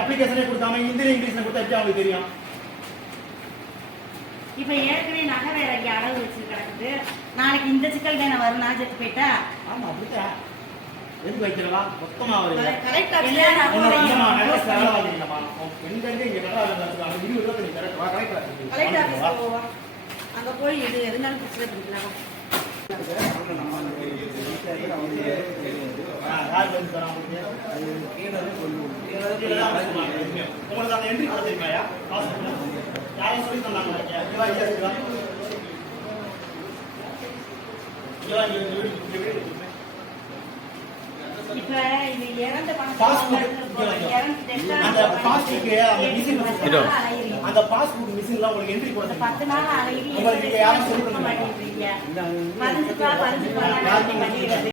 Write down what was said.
அப்ளிகேஷனே கொடுக்காம ஹிந்தில இங்கிலீஷ்ல கொடுத்தா எப்படி அவங்களுக்கு தெரியும்? இப்ப ஏற்கனவே நகை வேற அடகு வச்சு கிடக்குது. நாளைக்கு இந்த சிக்கல் தானே வரும். நான் செத்து போயிட்டா ஆமா அப்படித்தான். எதுக்கு வைக்கிறவா மொத்தமா வருது. கரெக்டா அங்க போய் இது எதுனாலும் பிரச்சனை பண்ணிக்கலாம். உங்களுக்கு அந்த என்ட்ரி பண்ண தெரியுமாயா? யாரும் சொல்லி தந்தாங்க. இப்ப இது இறந்த அந்த பாஸ்புக் மிஷின்ல உங்களுக்கு என்ட்ரி போட 10 நாள் அலையில உங்களுக்கு யாரும் சொல்லி தர மாட்டீங்க. 15 ரூபாய்